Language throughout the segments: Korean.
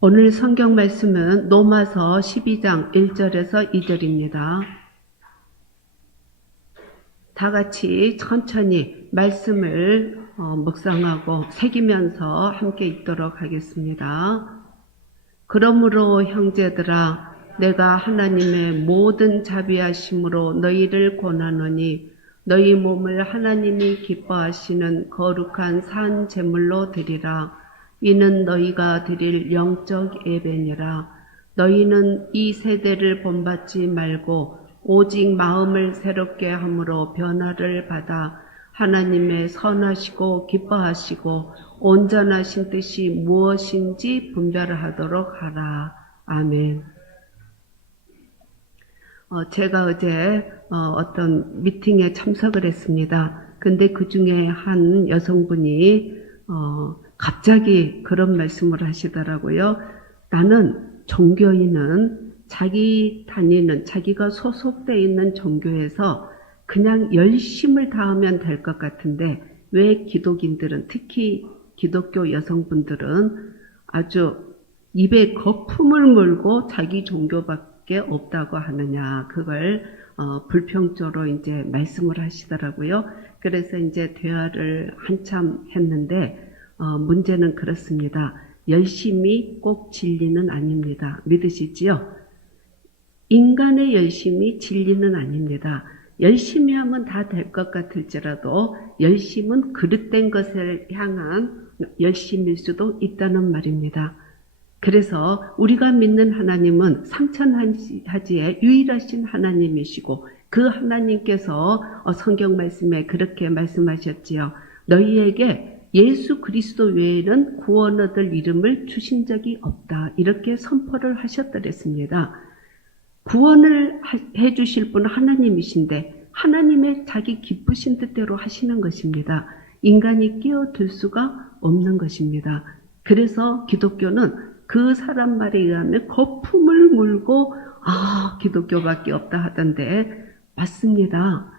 오늘 성경 말씀은 로마서 12장 1절에서 2절입니다. 다 같이 천천히 말씀을 묵상하고 새기면서 함께 읽도록 하겠습니다. 그러므로 형제들아, 내가 하나님의 모든 자비하심으로 너희를 권하노니 너희 몸을 하나님이 기뻐하시는 거룩한 산 제물로 드리라. 이는 너희가 드릴 영적 예배니라. 너희는 이 세대를 본받지 말고 오직 마음을 새롭게 함으로 변화를 받아 하나님의 선하시고 기뻐하시고 온전하신 뜻이 무엇인지 분별하도록 하라. 아멘. 제가 어제 어떤 미팅에 참석을 했습니다. 근데 그 중에 한 여성분이 갑자기 그런 말씀을 하시더라고요. 나는 종교인은 자기가 소속되어 있는 종교에서 그냥 열심을 다하면 될 것 같은데 왜 기독인들은, 특히 기독교 여성분들은 아주 입에 거품을 물고 자기 종교밖에 없다고 하느냐, 그걸 불평조로 이제 말씀을 하시더라고요. 그래서 이제 대화를 한참 했는데 문제는 그렇습니다. 열심이 꼭 진리는 아닙니다. 믿으시지요? 인간의 열심이 진리는 아닙니다. 열심히 하면 다 될 것 같을지라도 열심은 그릇된 것을 향한 열심일 수도 있다는 말입니다. 그래서 우리가 믿는 하나님은 삼천하지의 유일하신 하나님이시고 그 하나님께서 성경 말씀에 그렇게 말씀하셨지요. 너희에게 예수 그리스도 외에는 구원 얻을 이름을 주신 적이 없다. 이렇게 선포를 하셨더랬습니다. 구원을 해주실 분은 하나님이신데 하나님의 자기 기쁘신 뜻대로 하시는 것입니다. 인간이 끼어들 수가 없는 것입니다. 그래서 기독교는 그 사람 말에 의하면 거품을 물고 기독교밖에 없다 하던데 맞습니다.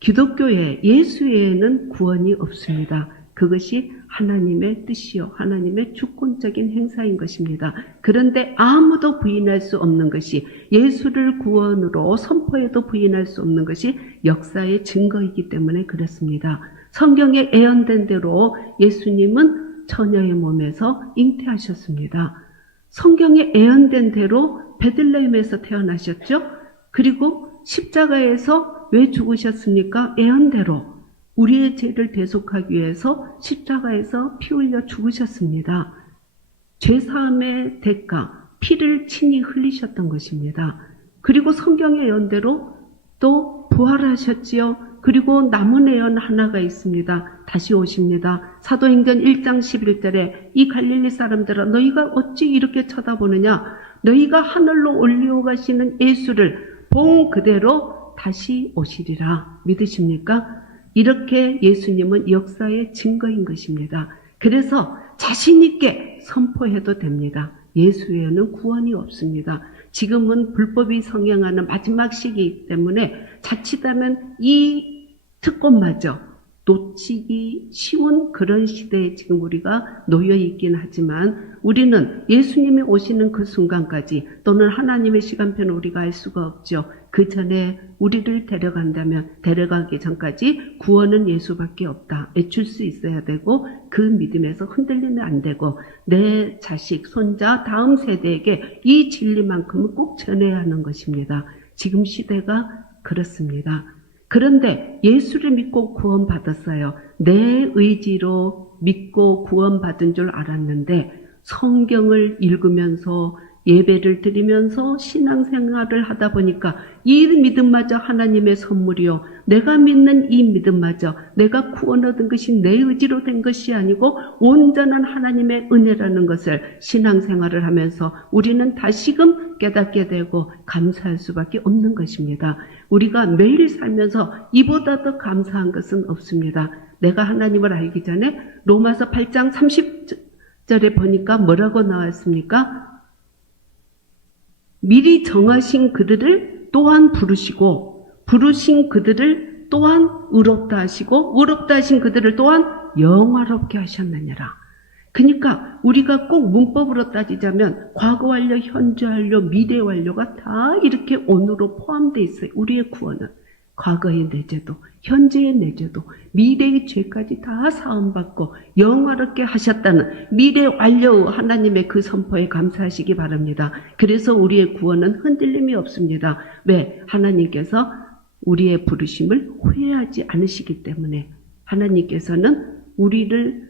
기독교에 예수 외에는 구원이 없습니다. 그것이 하나님의 뜻이요, 하나님의 주권적인 행사인 것입니다. 그런데 아무도 부인할 수 없는 것이, 예수를 구원으로 선포해도 부인할 수 없는 것이 역사의 증거이기 때문에 그렇습니다. 성경에 예언된 대로 예수님은 처녀의 몸에서 잉태하셨습니다. 성경에 예언된 대로 베들레헴에서 태어나셨죠. 그리고 십자가에서 왜 죽으셨습니까? 예언대로 우리의 죄를 대속하기 위해서 십자가에서 피 흘려 죽으셨습니다. 죄사함의 대가, 피를 친히 흘리셨던 것입니다. 그리고 성경의 예언대로 또 부활하셨지요. 그리고 남은 예언 하나가 있습니다. 다시 오십니다. 사도행전 1장 11절에 이 갈릴리 사람들아, 너희가 어찌 이렇게 쳐다보느냐? 너희가 하늘로 올려가시는 예수를 본 그대로 다시 오시리라. 믿으십니까? 이렇게 예수님은 역사의 증거인 것입니다. 그래서 자신 있게 선포해도 됩니다. 예수 외에는 구원이 없습니다. 지금은 불법이 성행하는 마지막 시기이기 때문에 자칫하면 이 특권마저 놓치기 쉬운 그런 시대에 지금 우리가 놓여 있긴 하지만 우리는 예수님이 오시는 그 순간까지 또는 하나님의 시간표는 우리가 알 수가 없죠. 그 전에 우리를 데려가기 전까지 구원은 예수밖에 없다. 애출 수 있어야 되고 그 믿음에서 흔들리면 안 되고 내 자식, 손자, 다음 세대에게 이 진리만큼은 꼭 전해야 하는 것입니다. 지금 시대가 그렇습니다. 그런데 예수를 믿고 구원받았어요. 내 의지로 믿고 구원받은 줄 알았는데 성경을 읽으면서 예배를 드리면서 신앙생활을 하다 보니까 이 믿음마저 하나님의 선물이요, 내가 믿는 이 믿음마저 내가 구원 얻은 것이 내 의지로 된 것이 아니고 온전한 하나님의 은혜라는 것을 신앙생활을 하면서 우리는 다시금 깨닫게 되고 감사할 수밖에 없는 것입니다. 우리가 매일 살면서 이보다 더 감사한 것은 없습니다. 내가 하나님을 알기 전에 로마서 8장 30절에 보니까 뭐라고 나왔습니까? 미리 정하신 그들을 또한 부르시고 부르신 그들을 또한 의롭다 하시고 의롭다 하신 그들을 또한 영화롭게 하셨느니라. 그러니까 우리가 꼭 문법으로 따지자면 과거 완료, 현재 완료, 미래 완료가 다 이렇게 on으로 포함되어 있어요. 우리의 구원은. 과거의 내 죄도, 현재의 내 죄도, 미래의 죄까지 다 사함받고 영화롭게 하셨다는 미래 완료 하나님의 그 선포에 감사하시기 바랍니다. 그래서 우리의 구원은 흔들림이 없습니다. 왜? 하나님께서 우리의 부르심을 후회하지 않으시기 때문에 하나님께서는 우리를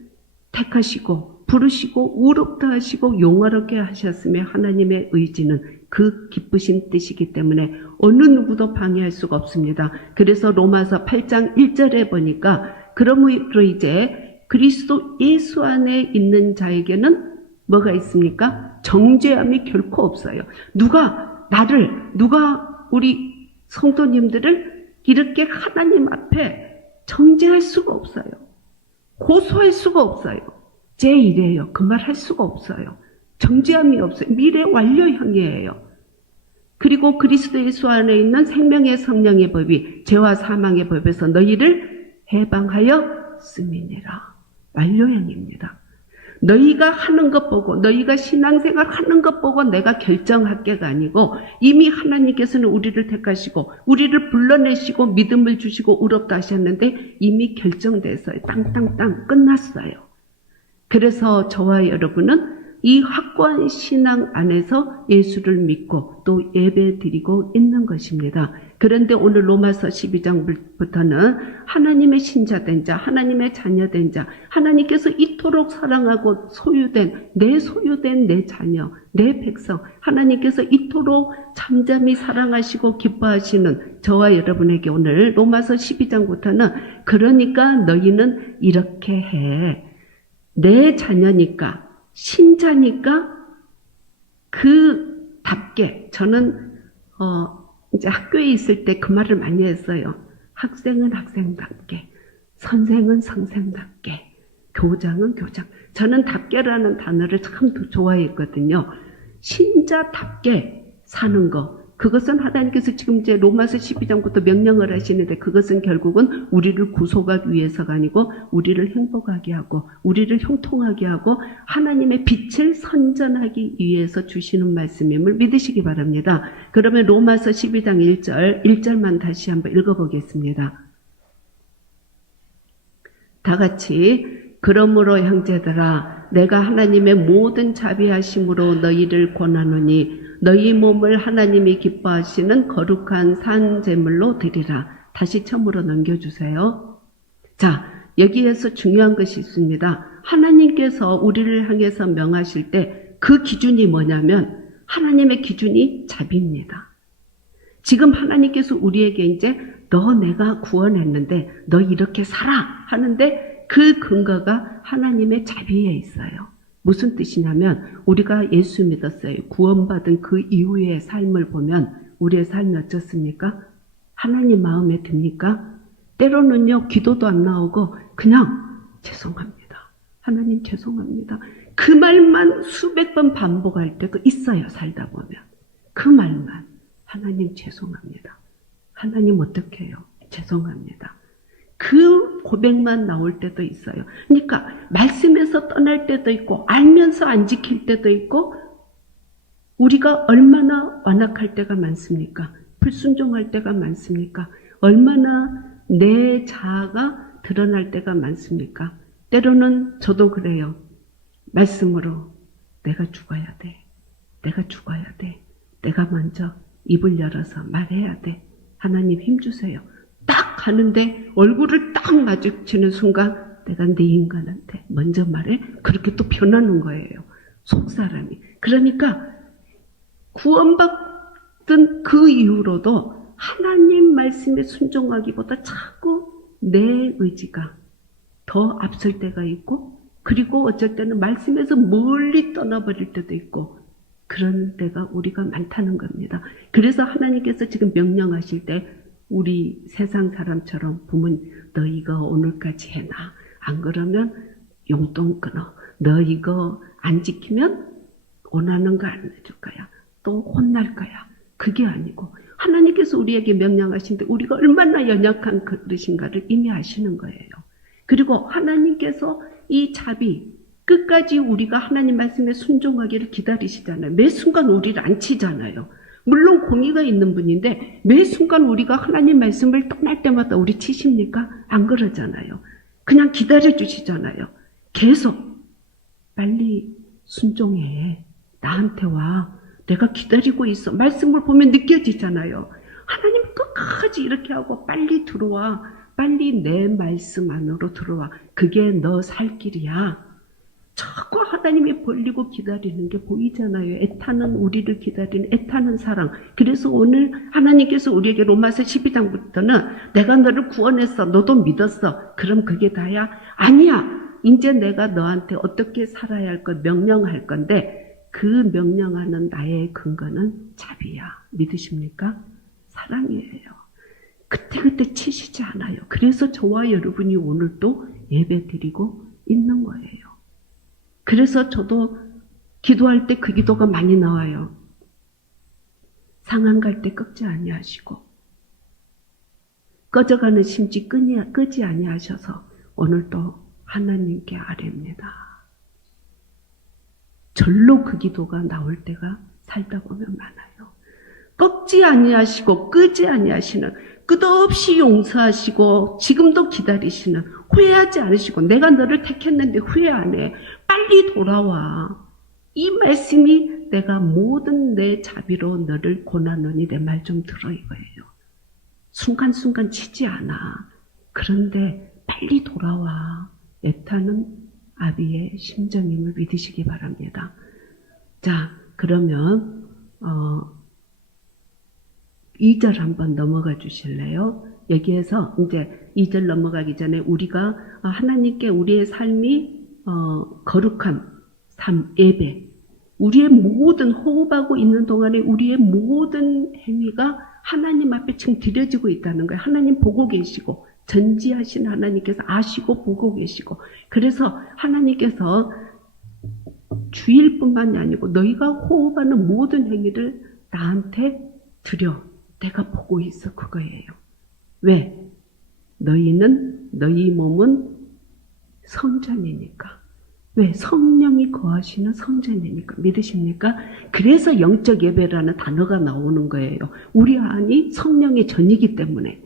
택하시고 부르시고 의롭다 하시고 영화롭게 하셨음에 하나님의 의지는 그 기쁘신 뜻이기 때문에 어느 누구도 방해할 수가 없습니다. 그래서 로마서 8장 1절에 보니까 그러므로 이제 그리스도 예수 안에 있는 자에게는 뭐가 있습니까? 정죄함이 결코 없어요. 누가 우리 성도님들을 이렇게 하나님 앞에 정죄할 수가 없어요. 고소할 수가 없어요. 제1이에요. 그 말 할 수가 없어요. 정죄함이 없어요. 미래 완료형이에요. 그리고 그리스도 예수 안에 있는 생명의 성령의 법이 죄와 사망의 법에서 너희를 해방하였음이니라. 완료형입니다. 너희가 하는 것 보고 너희가 신앙생활 하는 것 보고 내가 결정할 게가 아니고 이미 하나님께서는 우리를 택하시고 우리를 불러내시고 믿음을 주시고 의롭다 하셨는데 이미 결정돼서 땅땅땅 끝났어요. 그래서 저와 여러분은 이 확고한 신앙 안에서 예수를 믿고 또 예배 드리고 있는 것입니다. 그런데 오늘 로마서 12장부터는 하나님의 신자된 자, 하나님의 자녀된 자, 하나님께서 이토록 사랑하고 소유된 내 자녀, 내 백성, 하나님께서 이토록 잠잠히 사랑하시고 기뻐하시는 저와 여러분에게 오늘 로마서 12장부터는 그러니까 너희는 이렇게 해. 내 자녀니까 신자니까 그답게 저는 이제 학교에 있을 때 그 말을 많이 했어요. 학생은 학생답게, 선생은 선생답게, 교장은 교장. 저는 답게라는 단어를 참 좋아했거든요. 신자답게 사는 거. 그것은 하나님께서 지금 이제 로마서 12장부터 명령을 하시는데 그것은 결국은 우리를 구속하기 위해서가 아니고 우리를 행복하게 하고 우리를 형통하게 하고 하나님의 빛을 선전하기 위해서 주시는 말씀임을 믿으시기 바랍니다. 그러면 로마서 12장 1절만 다시 한번 읽어보겠습니다. 다 같이 그러므로 형제들아 내가 하나님의 모든 자비하심으로 너희를 권하노니 너희 몸을 하나님이 기뻐하시는 거룩한 산 제물로 드리라. 다시 처음으로 넘겨주세요. 자, 여기에서 중요한 것이 있습니다. 하나님께서 우리를 향해서 명하실 때 그 기준이 뭐냐면 하나님의 기준이 자비입니다. 지금 하나님께서 우리에게 이제 너 내가 구원했는데 너 이렇게 살아 하는데 그 근거가 하나님의 자비에 있어요. 무슨 뜻이냐면 우리가 예수 믿었어요. 구원받은 그 이후의 삶을 보면 우리의 삶이 어떻습니까? 하나님 마음에 듭니까? 때로는요 기도도 안 나오고 그냥 죄송합니다. 하나님 죄송합니다. 그 말만 수백 번 반복할 때도 있어요. 살다 보면. 그 말만 하나님 죄송합니다. 하나님 어떻게 해요? 죄송합니다. 그 고백만 나올 때도 있어요. 그러니까 말씀에서 떠날 때도 있고 알면서 안 지킬 때도 있고 우리가 얼마나 완악할 때가 많습니까? 불순종할 때가 많습니까? 얼마나 내 자아가 드러날 때가 많습니까? 때로는 저도 그래요. 말씀으로 내가 죽어야 돼. 내가 죽어야 돼. 내가 먼저 입을 열어서 말해야 돼. 하나님 힘주세요. 딱 하는데 얼굴을 딱 마주치는 순간 내가 네 인간한테 먼저 말해? 그렇게 또 변하는 거예요. 속사람이. 그러니까 구원받은 그 이후로도 하나님 말씀에 순종하기보다 자꾸 내 의지가 더 앞설 때가 있고 그리고 어쩔 때는 말씀에서 멀리 떠나버릴 때도 있고 그런 때가 우리가 많다는 겁니다. 그래서 하나님께서 지금 명령하실 때 우리 세상 사람처럼 부모님 너 이거 오늘까지 해놔. 안 그러면 용돈 끊어. 너 이거 안 지키면 원하는 거 안 해줄 거야. 또 혼날 거야. 그게 아니고 하나님께서 우리에게 명령하신데 우리가 얼마나 연약한 그릇인가를 이미 아시는 거예요. 그리고 하나님께서 이 자비 끝까지 우리가 하나님 말씀에 순종하기를 기다리시잖아요. 매 순간 우리를 안 치잖아요. 물론 공의가 있는 분인데 매 순간 우리가 하나님 말씀을 떠날 때마다 우리 치십니까? 안 그러잖아요. 그냥 기다려주시잖아요. 계속 빨리 순종해. 나한테 와. 내가 기다리고 있어. 말씀을 보면 느껴지잖아요. 하나님 끝까지 이렇게 하고 빨리 들어와. 빨리 내 말씀 안으로 들어와. 그게 너 살 길이야. 자꾸 하나님이 벌리고 기다리는 게 보이잖아요. 애타는 우리를 기다리는 애타는 사랑. 그래서 오늘 하나님께서 우리에게 로마서 12장부터는 내가 너를 구원했어. 너도 믿었어. 그럼 그게 다야? 아니야. 이제 내가 너한테 어떻게 살아야 할 것 명령할 건데 그 명령하는 나의 근거는 자비야. 믿으십니까? 사랑이에요. 그때그때 치시지 않아요. 그래서 저와 여러분이 오늘 또 예배 드리고 있는 거예요. 그래서 저도 기도할 때 그 기도가 많이 나와요. 상한 갈 때 꺾지 아니하시고 꺼져가는 심지 끄지 아니하셔서 오늘도 하나님께 아뢰입니다. 절로 그 기도가 나올 때가 살다 보면 많아요. 꺾지 아니하시고 끄지 아니하시는, 끝없이 용서하시고 지금도 기다리시는, 후회하지 않으시고 내가 너를 택했는데 후회 안 해. 빨리 돌아와. 이 말씀이 내가 모든 내 자비로 너를 고난하니 내 말 좀 들어 이거예요. 순간순간 치지 않아. 그런데 빨리 돌아와. 애타는 아비의 심정임을 믿으시기 바랍니다. 자, 그러면 2절 한번 넘어가 주실래요? 여기에서 이제 2절 넘어가기 전에 우리가 하나님께 우리의 삶이 거룩한 삶, 예배, 우리의 모든 호흡하고 있는 동안에 우리의 모든 행위가 하나님 앞에 지금 드려지고 있다는 거예요. 하나님 보고 계시고 전지하신 하나님께서 아시고 보고 계시고, 그래서 하나님께서 주일뿐만이 아니고 너희가 호흡하는 모든 행위를 나한테 드려. 내가 보고 있어. 그거예요. 왜? 너희 몸은 성전이니까. 왜? 성령이 거하시는 성전이니까. 믿으십니까? 그래서 영적 예배라는 단어가 나오는 거예요. 우리 안이 성령의 전이기 때문에.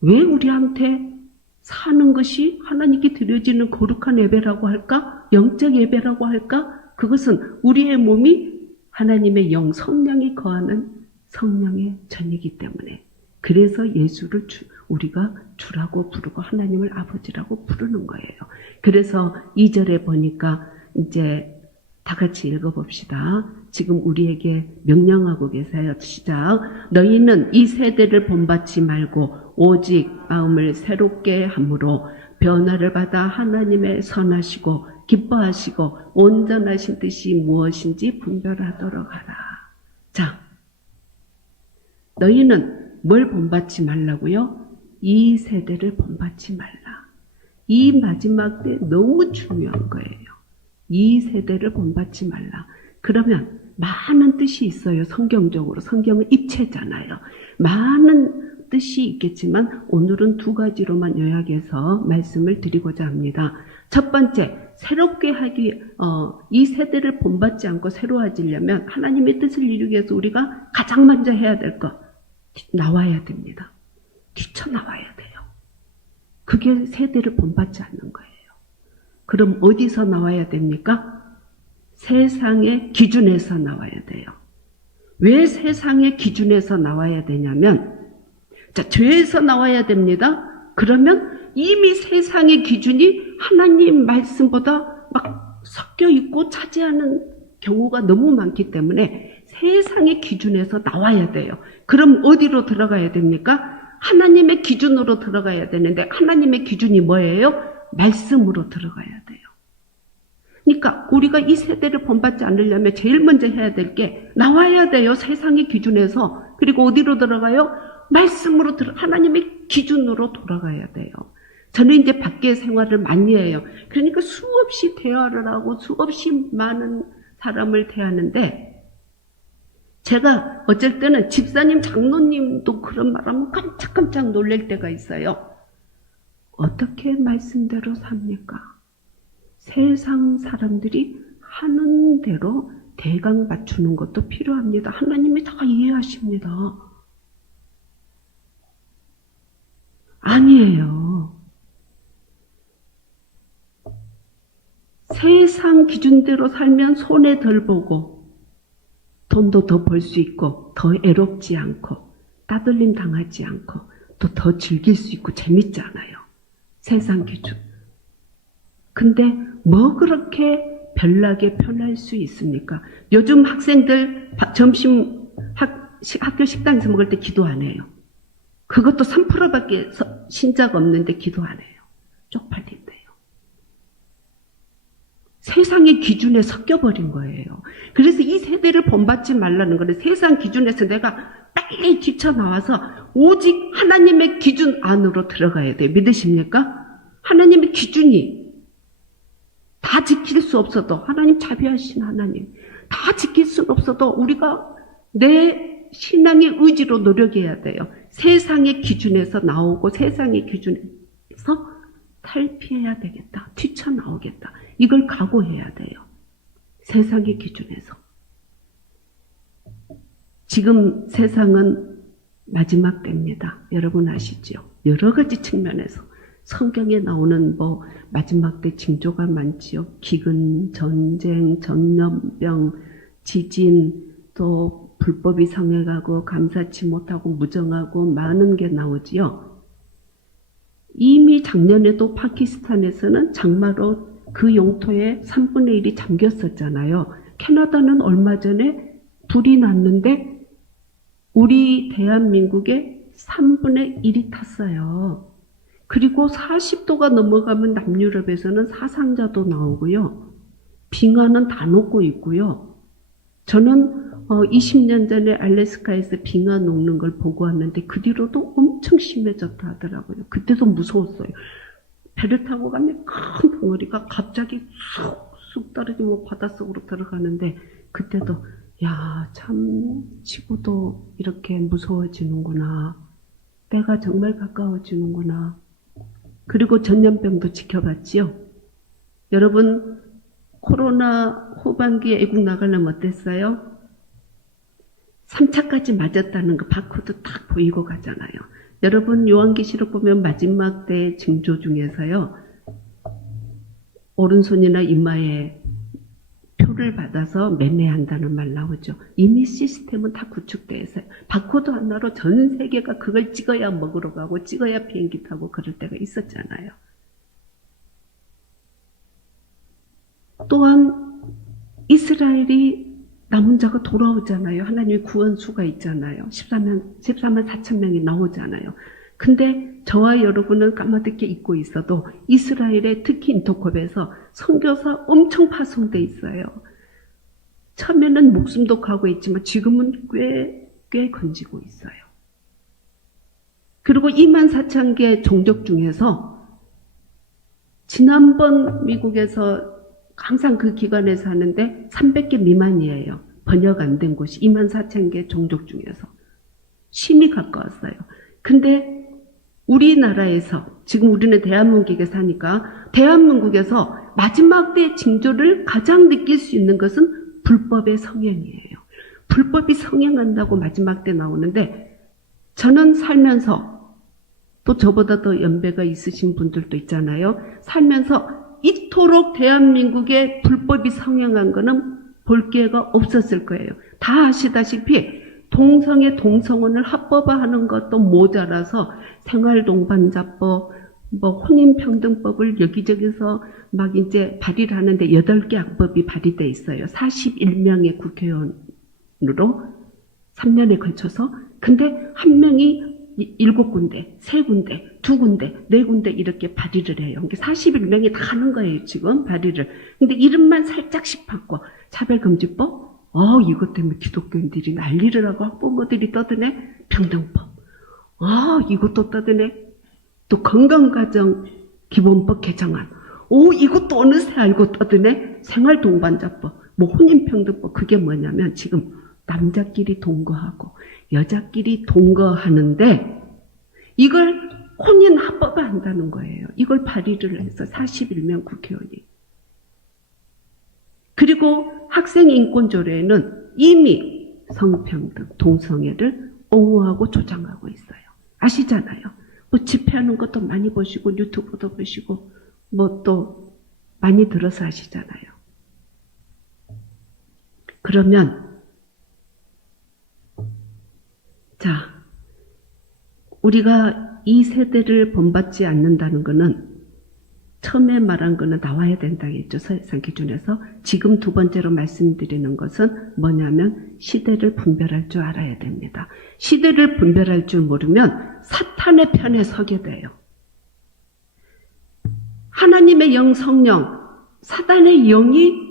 왜 우리한테 사는 것이 하나님께 드려지는 거룩한 예배라고 할까? 영적 예배라고 할까? 그것은 우리의 몸이 하나님의 영, 성령이 거하는 성령의 전이기 때문에. 그래서 예수를 우리가 주라고 부르고 하나님을 아버지라고 부르는 거예요. 그래서 2절에 보니까 이제 다 같이 읽어봅시다. 지금 우리에게 명령하고 계세요. 시작. 너희는 이 세대를 본받지 말고 오직 마음을 새롭게 함으로 변화를 받아 하나님의 선하시고 기뻐하시고 온전하신 뜻이 무엇인지 분별하도록 하라. 자, 너희는 뭘 본받지 말라고요? 이 세대를 본받지 말라. 이 마지막 때 너무 중요한 거예요. 이 세대를 본받지 말라. 그러면 많은 뜻이 있어요. 성경적으로. 성경은 입체잖아요. 많은 뜻이 있겠지만 오늘은 두 가지로만 요약해서 말씀을 드리고자 합니다. 첫 번째, 새롭게 이 세대를 본받지 않고 새로워지려면 하나님의 뜻을 이루기 위해서 우리가 가장 먼저 해야 될 것, 나와야 됩니다. 뛰쳐나와야 돼요. 그게 세대를 본받지 않는 거예요. 그럼 어디서 나와야 됩니까? 세상의 기준에서 나와야 돼요. 왜 세상의 기준에서 나와야 되냐면, 자, 죄에서 나와야 됩니다. 그러면 이미 세상의 기준이 하나님 말씀보다 막 섞여 있고 차지하는 경우가 너무 많기 때문에 세상의 기준에서 나와야 돼요. 그럼 어디로 들어가야 됩니까? 하나님의 기준으로 들어가야 되는데 하나님의 기준이 뭐예요? 말씀으로 들어가야 돼요. 그러니까 우리가 이 세대를 본받지 않으려면 제일 먼저 해야 될 게 나와야 돼요. 세상의 기준에서. 그리고 어디로 들어가요? 말씀으로 하나님의 기준으로 돌아가야 돼요. 저는 이제 밖에 생활을 많이 해요. 그러니까 수없이 대화를 하고 수없이 많은 사람을 대하는데 제가 어쩔 때는 집사님, 장로님도 그런 말하면 깜짝깜짝 놀랄 때가 있어요. 어떻게 말씀대로 삽니까? 세상 사람들이 하는 대로 대강 맞추는 것도 필요합니다. 하나님이 다 이해하십니다. 아니에요. 세상 기준대로 살면 손해 덜 보고 돈도 더 벌 수 있고 더 애롭지 않고 따돌림 당하지 않고 또 더 즐길 수 있고 재밌잖아요. 세상 기준. 근데 뭐 그렇게 별나게 편할 수 있습니까? 요즘 학생들 점심 학교 식당에서 먹을 때 기도 안 해요. 그것도 3%밖에 신자가 없는데 기도 안 해요. 쪽팔린대요. 세상의 기준에 섞여버린 거예요. 그래서 이 세대를 본받지 말라는 거는 세상 기준에서 내가 빨리 뛰쳐나와서 오직 하나님의 기준 안으로 들어가야 돼요. 믿으십니까? 하나님의 기준이 다 지킬 수 없어도 하나님 자비하신 하나님 다 지킬 수 없어도 우리가 내 신앙의 의지로 노력해야 돼요. 세상의 기준에서 나오고 세상의 기준에서 탈피해야 되겠다. 뛰쳐나오겠다. 이걸 각오해야 돼요. 세상의 기준에서. 지금 세상은 마지막 때입니다. 여러분 아시죠? 여러 가지 측면에서 성경에 나오는 마지막 때 징조가 많지요. 기근, 전쟁, 전염병, 지진, 또 불법이 성행하고 감사치 못하고 무정하고 많은 게 나오지요. 이미 작년에도 파키스탄에서는 장마로 그 영토에 3분의 1이 잠겼었잖아요. 캐나다는 얼마 전에 불이 났는데 우리 대한민국에 3분의 1이 탔어요. 그리고 40도가 넘어가면 남유럽에서는 사상자도 나오고요. 빙하는 다 녹고 있고요. 저는 20년 전에 알래스카에서 빙하 녹는 걸 보고 왔는데 그 뒤로도 엄청 심해졌다 하더라고요. 그때도 무서웠어요. 배를 타고 가면 큰 덩어리가 갑자기 쑥쑥 떨어지고 바닷속으로 들어가는데 그때도 야, 참 지구도 이렇게 무서워지는구나. 때가 정말 가까워지는구나. 그리고 전염병도 지켜봤지요. 여러분 코로나 후반기에 애국 나가려면 어땠어요? 3차까지 맞았다는 거 바코드 딱 보이고 가잖아요. 여러분 요한계시록 보면 마지막 때 징조 중에서요. 오른손이나 이마에 표를 받아서 매매한다는 말 나오죠. 이미 시스템은 다 구축되어 있어요. 바코드 하나로 전 세계가 그걸 찍어야 먹으러 가고 찍어야 비행기 타고 그럴 때가 있었잖아요. 또한 이스라엘이 남은 자가 돌아오잖아요. 하나님의 구원수가 있잖아요. 14만 4천 명이 나오잖아요. 근데 저와 여러분은 까마득히 잊고 있어도 이스라엘의 특히 인터콥에서 선교사 엄청 파송돼 있어요. 처음에는 목숨도 가고 있지만 지금은 꽤 건지고 있어요. 그리고 2만 4천 개 종족 중에서 지난번 미국에서 항상 그 기관에서 하는데 300개 미만이에요. 번역 안 된 곳이 2만 4천 개 종족 중에서. 심히 가까웠어요. 근데 우리나라에서 지금 우리는 대한민국에 사니까 대한민국에서 마지막 때 징조를 가장 느낄 수 있는 것은 불법의 성행이에요. 불법이 성행한다고 마지막 때 나오는데 저는 살면서 또 저보다 더 연배가 있으신 분들도 있잖아요. 살면서 이토록 대한민국에 불법이 성행한 거는 볼 기회가 없었을 거예요. 다 아시다시피 동성애 동성혼을 합법화하는 것도 모자라서 생활동반자법, 혼인평등법을 여기저기서 막 이제 발의를 하는데 8개 악법이 발의되어 있어요. 41명의 국회의원으로 3년에 걸쳐서. 근데 한 명이 7군데, 3군데, 2군데, 4군데 이렇게 발의를 해요. 그러니까 41명이 다 하는 거예요, 지금 발의를. 근데 이름만 살짝씩 바꿔. 차별금지법? 이것 때문에 기독교인들이 난리를 하고 학부모들이 떠드네. 평등법. 이것도 떠드네. 또 건강가정 기본법 개정안. 이것도 어느새 알고 떠드네. 생활동반자법. 혼인평등법. 그게 뭐냐면 지금 남자끼리 동거하고 여자끼리 동거하는데 이걸 혼인 합법화한다는 거예요. 이걸 발의를 해서 41명 국회의원이. 그리고 학생인권조례에는 이미 성평등, 동성애를 옹호하고 조장하고 있어요. 아시잖아요. 뭐 집회하는 것도 많이 보시고 유튜브도 보시고 뭐 또 많이 들어서 아시잖아요. 그러면 자, 우리가 이 세대를 본받지 않는다는 것은 처음에 말한 거는 나와야 된다겠죠. 서해상 기준에서. 지금 두 번째로 말씀드리는 것은 뭐냐면 시대를 분별할 줄 알아야 됩니다. 시대를 분별할 줄 모르면 사탄의 편에 서게 돼요. 하나님의 영 성령, 사탄의 영이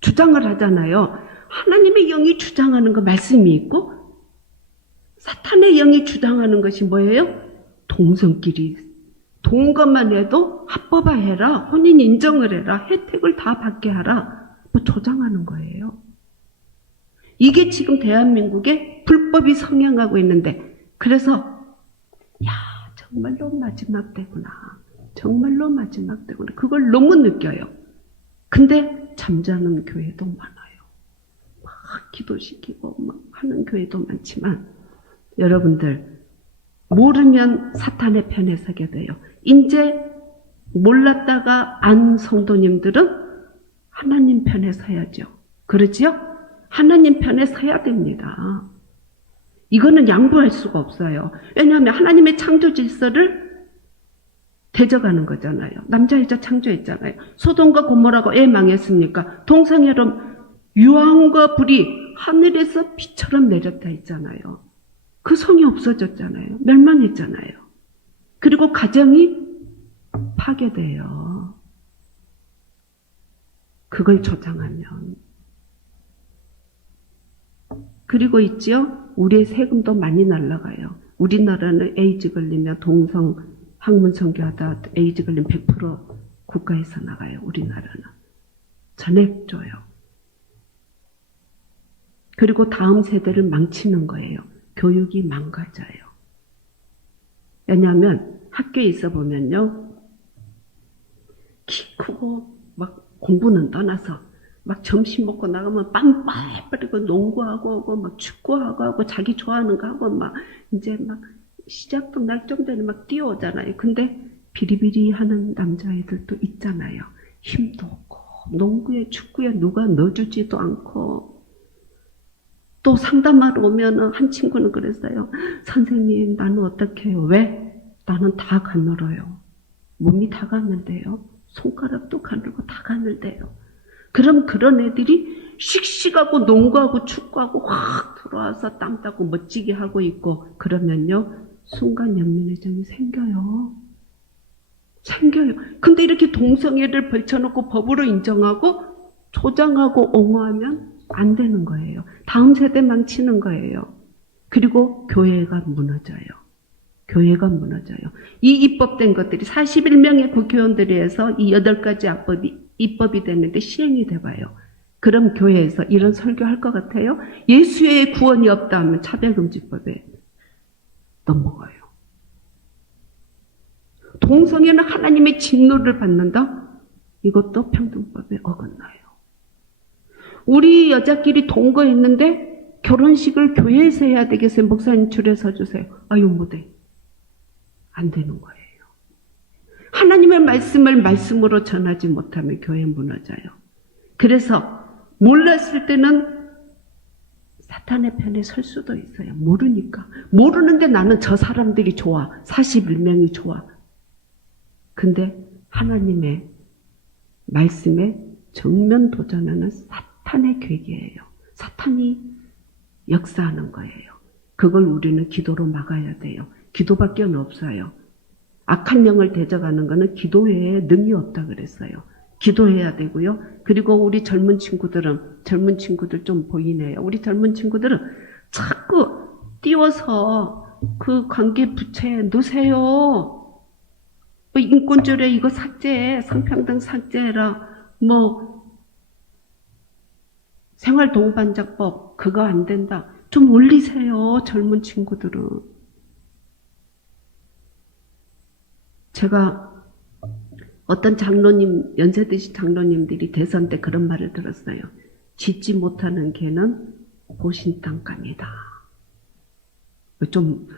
주장을 하잖아요. 하나님의 영이 주장하는 거 말씀이 있고 사탄의 영이 주장하는 것이 뭐예요? 동성끼리 동거만 해도 합법화해라, 혼인 인정을 해라, 혜택을 다 받게 하라, 뭐 조장하는 거예요. 이게 지금 대한민국에 불법이 성행하고 있는데, 그래서 야 정말로 마지막 때구나, 정말로 마지막 때구나, 그걸 너무 느껴요. 근데 잠자는 교회도 많아요. 막 기도시키고 막 하는 교회도 많지만 여러분들 모르면 사탄의 편에 서게 돼요. 이제 몰랐다가 안 성도님들은 하나님 편에 서야죠. 그렇지요? 하나님 편에 서야 됩니다. 이거는 양보할 수가 없어요. 왜냐하면 하나님의 창조 질서를 대적하는 거잖아요. 남자 여자 창조했잖아요. 소돔과 고모라가 왜 망했습니까? 동성애로 유황과 불이 하늘에서 비처럼 내렸다 했잖아요. 그 성이 없어졌잖아요. 멸망했잖아요. 그리고 가정이 파괴돼요. 그걸 조장하면. 그리고 있지요. 우리의 세금도 많이 날아가요. 우리나라는 에이즈 걸리면 동성 학문 선교하다 에이즈 걸리면 100% 국가에서 나가요. 우리나라는. 전액 줘요. 그리고 다음 세대를 망치는 거예요. 교육이 망가져요. 왜냐하면 학교에 있어 보면요. 키 크고 막 공부는 떠나서 막 점심 먹고 나가면 빵 빠버리고 농구하고 막 축구하고 자기 좋아하는 거 하고 막 이제 막 시작도 날 정도는 막 뛰어오잖아요. 근데 비리비리하는 남자애들도 있잖아요. 힘도 없고 농구에 축구에 누가 넣어주지도 않고. 또 상담하러 오면 한 친구는 그랬어요. 선생님 나는 어떻게 해요? 왜? 나는 다 가늘어요. 몸이 다 가늘대요. 손가락도 가늘고 다 가늘대요. 그럼 그런 애들이 씩씩하고 농구하고 축구하고 확 들어와서 땀 따고 멋지게 하고 있고 그러면요. 순간 연민회장이 생겨요. 생겨요. 근데 이렇게 동성애를 벌쳐놓고 법으로 인정하고 조장하고 옹호하면 안 되는 거예요. 다음 세대 망치는 거예요. 그리고 교회가 무너져요. 교회가 무너져요. 이 입법된 것들이 41명의 국회의원들에 해서 이 8가지 악법이 입법이 됐는데 시행이 돼봐요. 그럼 교회에서 이런 설교할 것 같아요? 예수의 구원이 없다 하면 차별금지법에 넘어가요. 동성애는 하나님의 진노를 받는다? 이것도 평등법에 어긋나요. 우리 여자끼리 동거했는데 결혼식을 교회에서 해야 되겠어요? 목사님 줄에 서주세요. 아유 못해. 안 되는 거예요. 하나님의 말씀을 말씀으로 전하지 못하면 교회 무너져요. 그래서 몰랐을 때는 사탄의 편에 설 수도 있어요. 모르니까. 모르는데 나는 저 사람들이 좋아. 41명이 좋아. 근데 하나님의 말씀에 정면 도전하는 사탄의 괴계예요. 사탄이 역사하는 거예요. 그걸 우리는 기도로 막아야 돼요. 기도밖에 없어요. 악한 영을 대적하는 것은 기도 외에 능이 없다 그랬어요. 기도해야 되고요. 그리고 우리 젊은 친구들 좀 보이네요. 우리 젊은 친구들은 자꾸 띄워서 그 관계 부채에 넣으세요. 뭐 인권조례 이거 삭제해. 성평등 삭제해라. 뭐 생활동반자법 그거 안 된다. 좀 올리세요. 젊은 친구들은. 제가 어떤 장로님, 연세 드신 장로님들이 대선 때 그런 말을 들었어요. 짓지 못하는 개는 보신 땅감이다. 좀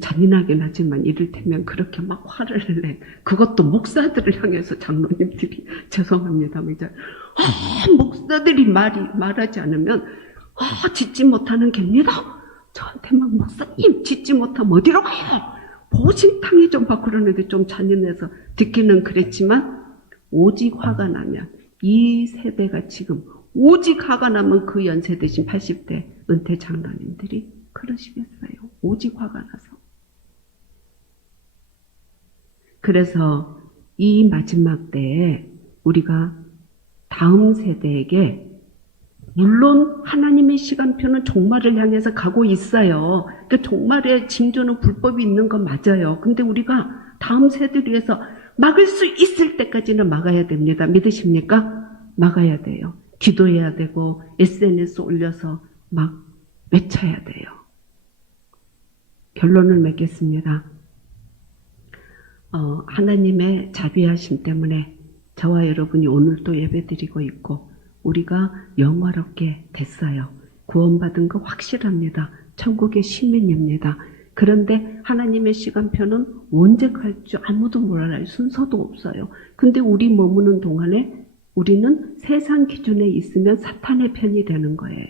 잔인하긴 하지만 이를테면 그렇게 막 화를 내. 그것도 목사들을 향해서 장로님들이 죄송합니다. 이제 목사들이 말하지 않으면 짓지 못하는 개입니다. 저한테 막 목사님 짓지 못하면 어디로 가요? 보신 땅이 좀 바꾸려는데 좀 잔인해서 듣기는 그랬지만 오직 화가 나면 이 세대가 지금 오직 화가 나면 그 연세 드신 80대 은퇴 장로님들이 그러시겠어요. 오직 화가 나서. 그래서 이 마지막 때에 우리가 다음 세대에게 물론 하나님의 시간표는 종말을 향해서 가고 있어요. 그 종말의 징조는 불법이 있는 건 맞아요. 근데 우리가 다음 세대를 위해서 막을 수 있을 때까지는 막아야 됩니다. 믿으십니까? 막아야 돼요. 기도해야 되고 SNS 올려서 막 외쳐야 돼요. 결론을 맺겠습니다. 하나님의 자비하심 때문에 저와 여러분이 오늘 또 예배드리고 있고 우리가 영화롭게 됐어요. 구원받은 거 확실합니다. 천국의 시민입니다. 그런데 하나님의 시간표는 언제 갈 줄 아무도 몰라요. 순서도 없어요. 근데 우리 머무는 동안에 우리는 세상 기준에 있으면 사탄의 편이 되는 거예요.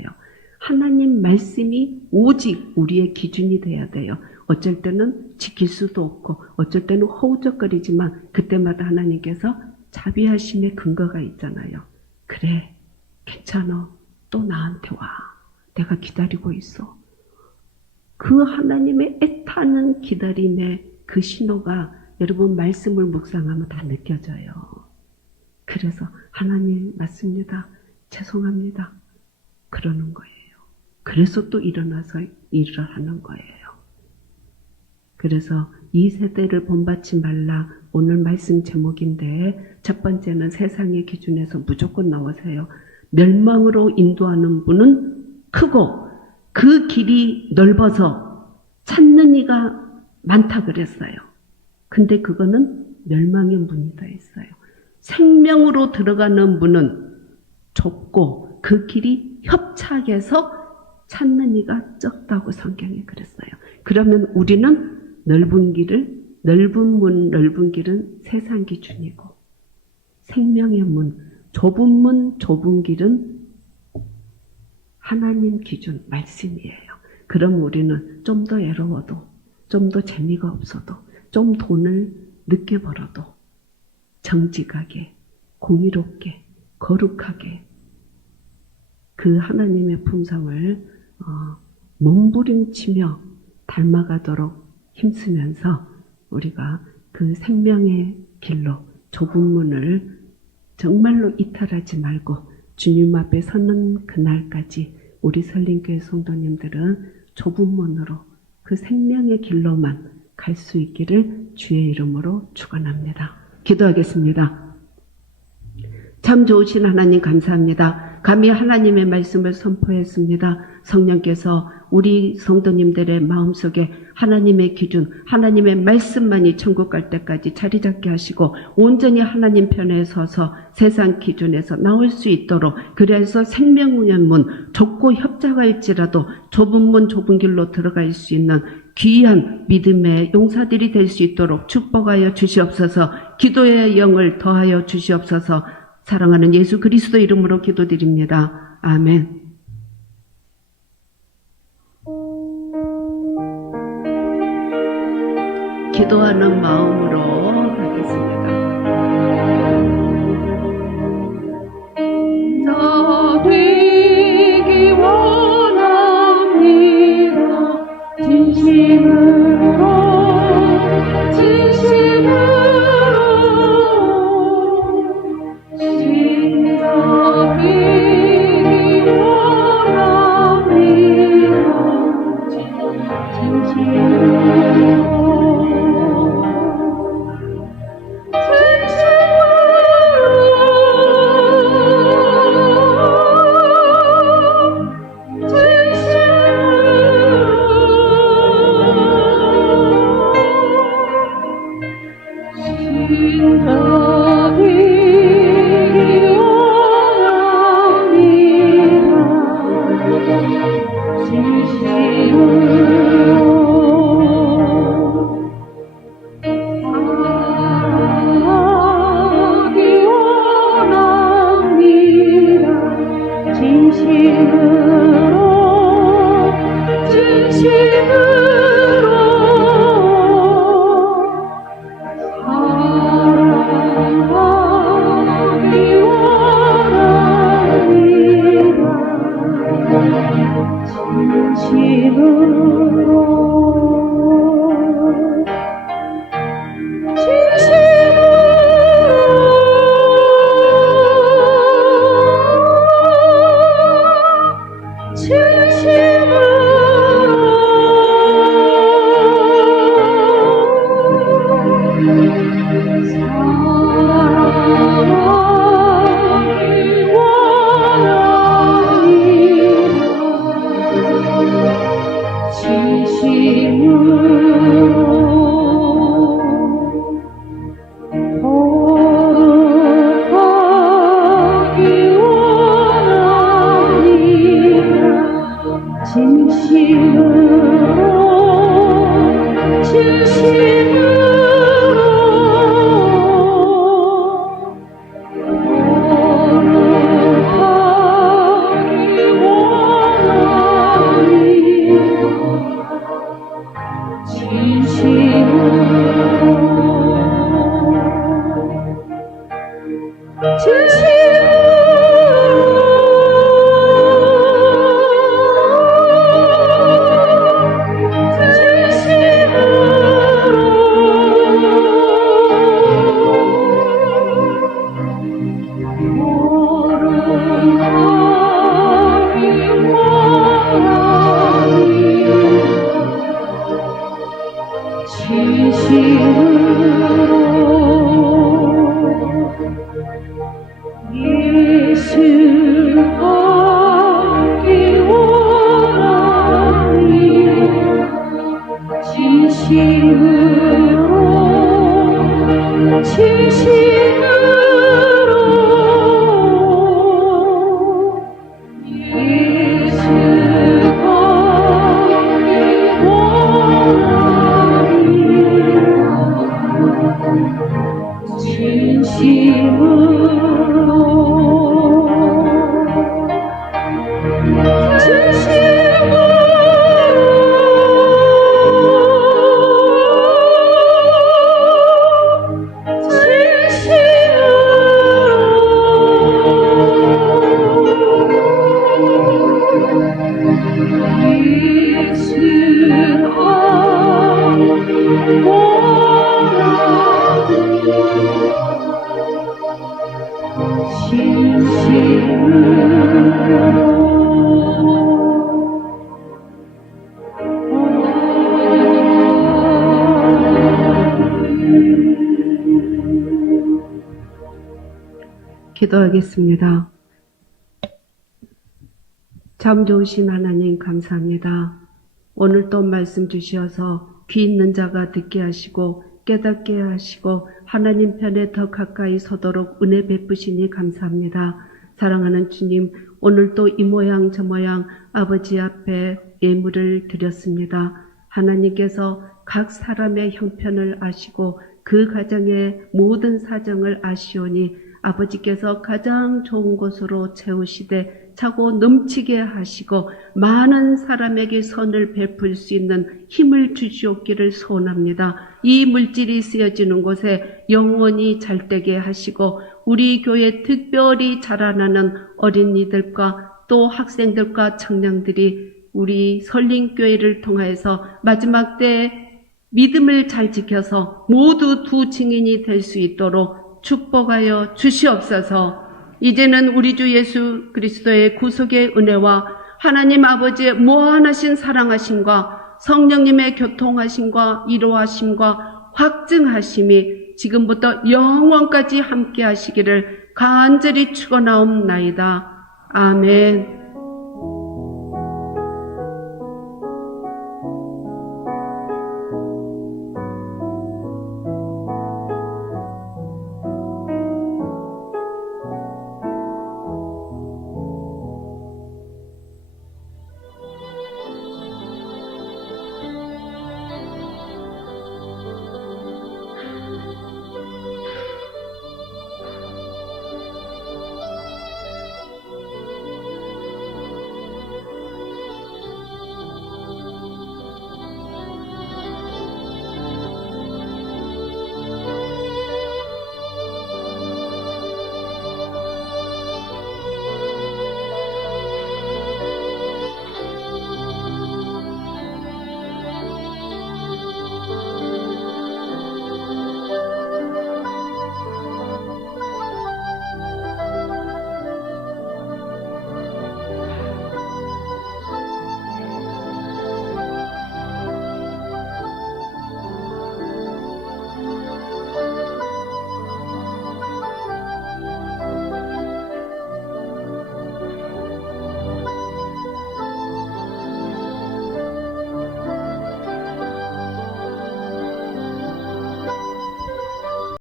하나님 말씀이 오직 우리의 기준이 돼야 돼요. 어쩔 때는 지킬 수도 없고 어쩔 때는 허우적거리지만 그때마다 하나님께서 자비하심의 근거가 있잖아요. 그래, 괜찮아. 또 나한테 와. 내가 기다리고 있어. 그 하나님의 애타는 기다림의 그 신호가 여러분 말씀을 묵상하면 다 느껴져요. 그래서 하나님 맞습니다. 죄송합니다. 그러는 거예요. 그래서 또 일어나서 일을 하는 거예요. 그래서 이 세대를 본받지 말라. 오늘 말씀 제목인데 첫 번째는 세상의 기준에서 무조건 나오세요. 멸망으로 인도하는 분은 크고 그 길이 넓어서 찾는 이가 많다 그랬어요. 근데 그거는 멸망의 문이 더 있어요. 생명으로 들어가는 문은 좁고 그 길이 협착해서 찾는 이가 적다고 성경에 그랬어요. 그러면 우리는 넓은 문, 넓은 길은 세상 기준이고 생명의 문, 좁은 길은 하나님 기준, 말씀이에요. 그럼 우리는 좀 더 외로워도, 좀 더 재미가 없어도, 좀 돈을 늦게 벌어도 정직하게, 공의롭게, 거룩하게 그 하나님의 품성을 몸부림치며 닮아가도록 힘쓰면서 우리가 그 생명의 길로 좁은 문을 정말로 이탈하지 말고 주님 앞에 서는 그날까지 우리 설림교회 성도님들은 좁은 문으로 그 생명의 길로만 갈 수 있기를 주의 이름으로 축원합니다. 기도하겠습니다. 참 좋으신 하나님 감사합니다. 감히 하나님의 말씀을 선포했습니다. 성령께서 우리 성도님들의 마음속에 하나님의 기준, 하나님의 말씀만이 천국 갈 때까지 자리 잡게 하시고 온전히 하나님 편에 서서 세상 기준에서 나올 수 있도록 그래서 생명의 문, 좁고 협착할지라도 좁은 문, 좁은 길로 들어갈 수 있는 귀한 믿음의 용사들이 될 수 있도록 축복하여 주시옵소서. 기도의 영을 더하여 주시옵소서. 사랑하는 예수 그리스도 이름으로 기도드립니다. 아멘. 기도하는 마음으로 하겠습니다. 나 되기 원합니다. 진심으로 진짜 되기 원합니다. 진심으로 진심으로 예수가 원하리라 기도하겠습니다. 참 좋으신 하나님 감사합니다. 오늘 또 말씀 주셔서 귀 있는 자가 듣게 하시고 깨닫게 하시고 하나님 편에 더 가까이 서도록 은혜 베푸시니 감사합니다. 사랑하는 주님, 오늘 또 이 모양 저 모양 아버지 앞에 예물을 드렸습니다. 하나님께서 각 사람의 형편을 아시고 그 가정의 모든 사정을 아시오니 아버지께서 가장 좋은 곳으로 채우시되 차고 넘치게 하시고 많은 사람에게 선을 베풀 수 있는 힘을 주시옵기를 소원합니다. 이 물질이 쓰여지는 곳에 영원히 잘되게 하시고 우리 교회 특별히 자라나는 어린이들과 또 학생들과 청년들이 우리 설린교회를 통하여서 마지막 때 믿음을 잘 지켜서 모두 두 증인이 될 수 있도록 축복하여 주시옵소서. 이제는 우리 주 예수 그리스도의 구속의 은혜와 하나님 아버지의 무한하신 사랑하심과 성령님의 교통하심과 이루하심과 확증하심이 지금부터 영원까지 함께 하시기를 간절히 축원하옵나이다. 아멘.